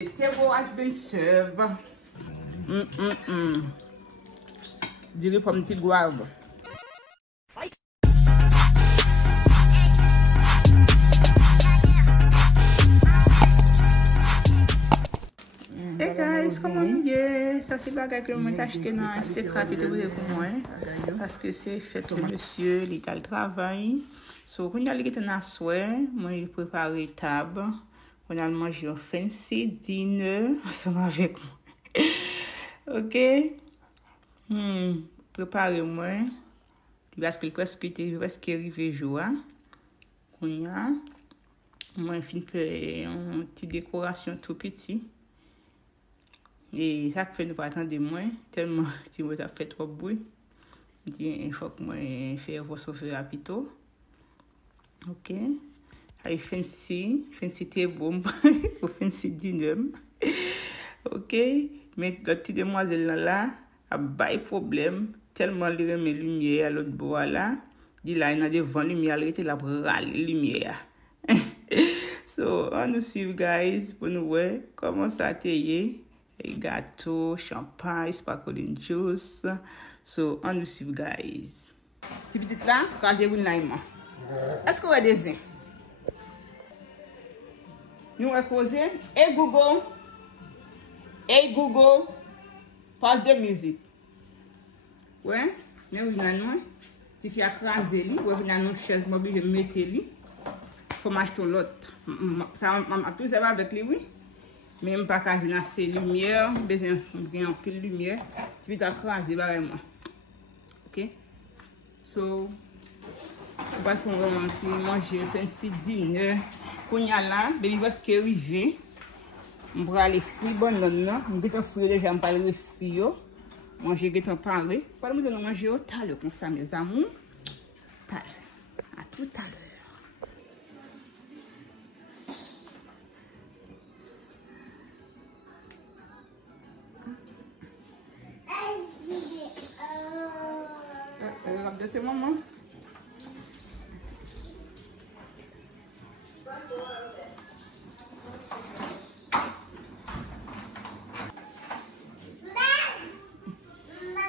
The table has been served. Diri from Tiguarba. Hey guys, comment vous allez? Ça c'est bagage que moi acheté dans cette rapide pour moi parce que c'est fait le monsieur l'égal travail. So quand il est en soir, moi il prépare table. On a mangé un fancy dinner ensemble avec moi. OK? Préparez-moi. Parce que presque arrivé jour. On a moi fin fait une petite décoration tout petit. Et ça fait nous pas attendre moi tellement si moi ça fait trop bruit. Il faut que moi faire recevoir rapidement. OK? Avec fancy table pour fancy dinner. OK? Mais la petite demoiselle là a pas de problème tellement il remet lumière à l'autre bois là. Dit là il a devant lumière, il était là pour râler lumière. So, on nous suit guys pour nous voir comment ça t'est. Gâteau, champagne, sparkling juice. So, on nous suit guys. Petit petit là, quand j'ai vu naïma. Est-ce que vous avez des nous allons causer. Hey Google, passe de musique. Ouais, mais vous avez nous, si vous avez crasé li, vous avez une chaise mobile, je mets li. Faut m'acheter l'autre. Ça m'a plus avec lui, oui. Même pas quand je assez lumière, besoin de pile lumière, tu vas crasé vraiment. OK? So, on va faire manger fancy dinner. Quand il y a là, baby parce que arrivé, on prend les fruits bonnes là, on get un fruit déjà on parle de fruits yo. Manger get un parler. Pas nous allons manger au tal comme ça mes amours. Tal. À tout à l'heure. C'est maman.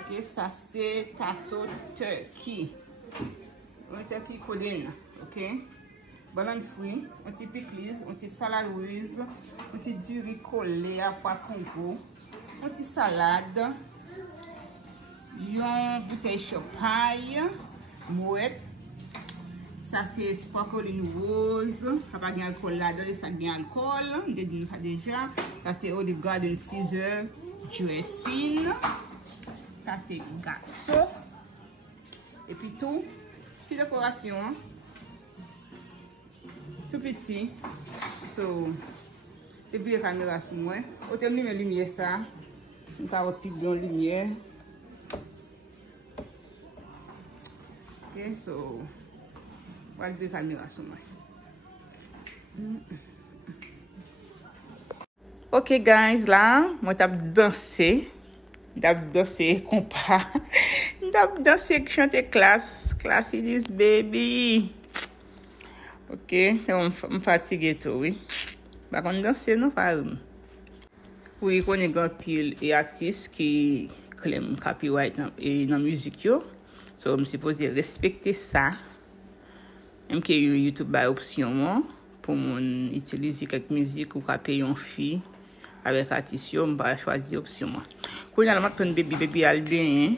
Ok, ça c'est tasso turkey. Un turkey codine, ok. Banane fruit, un petit pickles, un petit salade russe, un petit du riz collé à pois congo, un petit salade. Une bouteille de champagne, mouette. Ça c'est sparkling rose. Ça n'a pas d'alcool là-dedans, ça a de l'alcool. On dit déjà. Ça c'est Olive Garden Caesar dressing. Ça c'est gâteau. Et puis tout, petite décoration. Tout petit. So, et puis la caméra sur moi. Au terme de la lumière ça. On va avoir plus de lumière. Okay, so what the camera so much. OK guys, là, moi t'ai dansé compas. T'ai dansé chanter classe it is baby. OK, me fatigué tout oui. Par contre danser non pas. Oui, connais grand pile et artiste qui claim copyright dans musique yo. So, je suis supposé respecter ça. Même que YouTube a option pour utiliser quelques musiques ou payer une fille avec artiste, je vais choisir option. Quand il y a un bébé albien,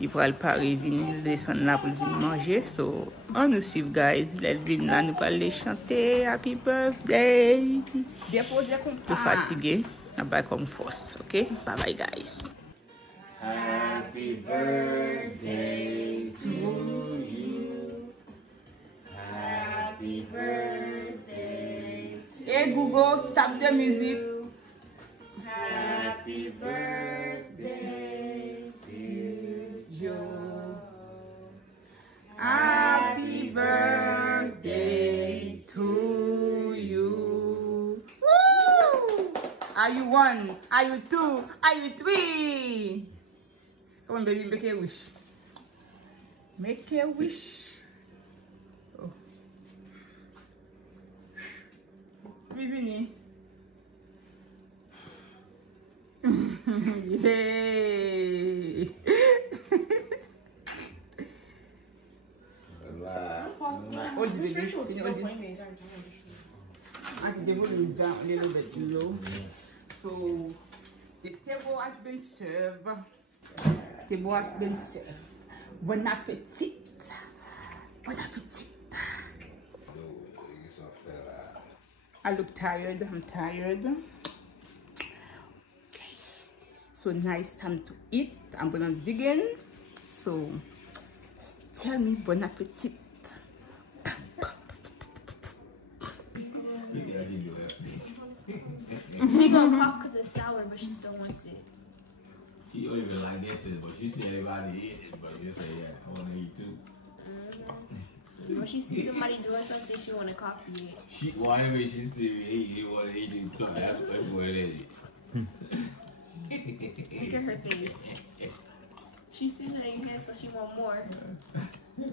il pourra pas venir descendre là pour venir manger. So, on nous suit, guys. Elle vient là, nous parler chanter Happy Birthday. Tout fatigué, on va comme force. OK? Bye bye, guys. Happy birthday to you. Happy birthday to you. Hey Google, stop the music. Happy birthday to you. Happy birthday to you. Woo! Are you one? Are you two? Are you three? Come on, baby, make a wish. Make a wish. Oh. Vivini. Yay! Hold the baby. Can you hold this? And the volume is down a little bit low. So the table has been served. Table has been served. Bon appetit. Bon appetit. I look tired. I'm tired. Okay. So nice time to eat. I'm gonna dig in. So tell me bon appetit. She gonna cough because it's sour, but she still wants it. She don't even like that too, but she see everybody eat it, but you say, yeah, I want to eat too. When she sees somebody doing something, she wanna copy it. She, whatever she see me eat, she want to eat it too. That's what it is. Look at her face. She sees it in your hand, so she want more. So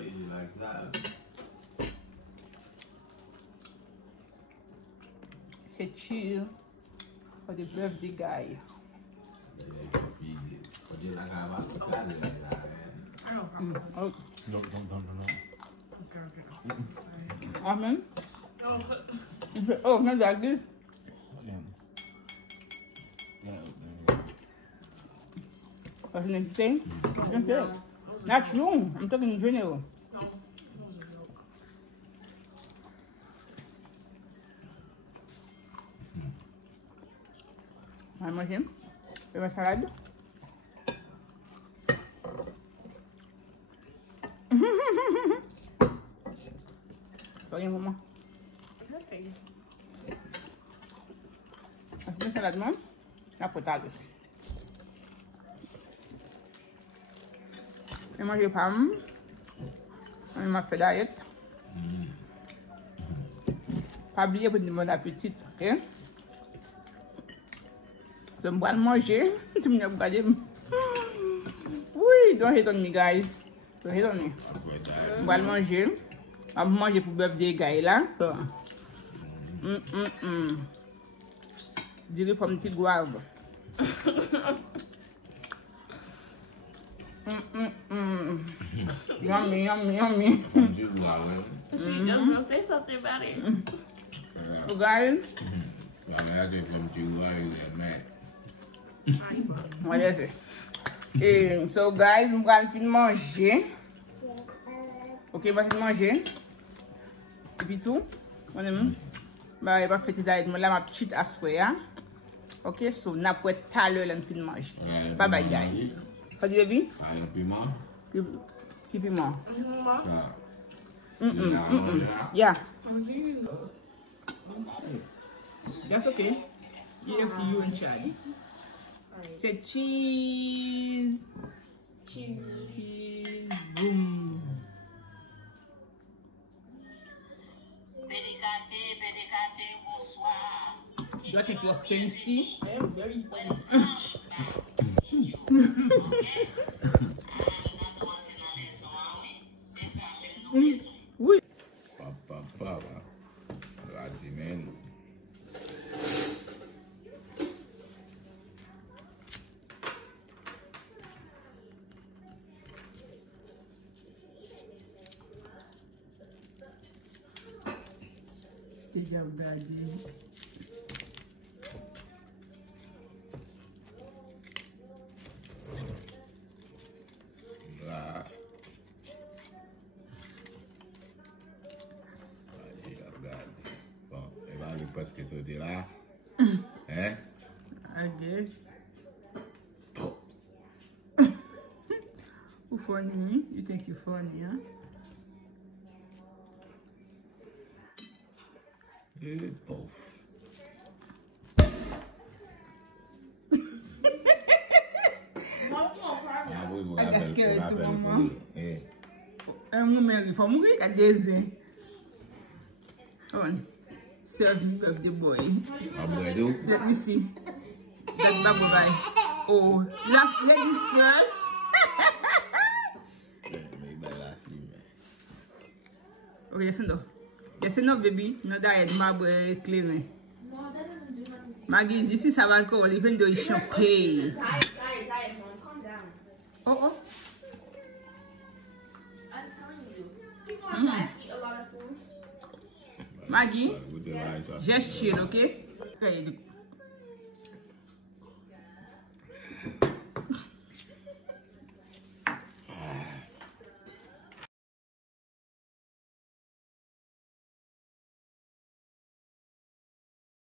eat it like that. Say chill for the birthday guy. Oh. Don't. Amen. Oh, not like this. What's the name? Same? Okay. Not you. I'm talking in general. Vamos him. Tem uma salada? Olha, mamãe. Essa salada, mamãe? Na potada. Eu mangei pão. Eu mangei diet. Pas oublier pour bon appétit, ok? Je vais manger. Tu me regardes. Oui, don't hate on me, guys. Don't hate on me. Je vais manger. Je vais manger pour birthday guy là. Dirais from petit guave. Yummy, yummy, yummy. See, just gonna say something about it. So guys, what is it? So guys, on va finir manger. Ok, on va finir manger. Et puis tout, on aime. Bah, il va faire des aides. Moi là, ma petite assoya. Ok, so n'a pas tout à l'heure, on finit manger. Bye bye guys. What do you baby? Keep him on. Yeah. That's okay. You and Charlie. Say cheese. Cheese. Boom. Do I think you're fancy? I am very Oui. Papa. Razimeno. Déjà regardé. Là. Bon, elle va aller parce que sauter là. Hein? I guess. You funny me? You think you're funny, huh? Et pouf. I got scared too, mama. I'm going for me at Daisy. On. Serve of the boy. Let me see. That bubble guy. Oh, ladies first. Okay, listen though. Listen up, baby. No diet, my boy clearing. No, that doesn't do nothing to Maggie, this is how alcohol, even though it's champagne. Tired, Mom. Calm down. Oh. I'm telling you. People want to eat a lot of food. Maggie, With the lights, just chill, okay? Okay.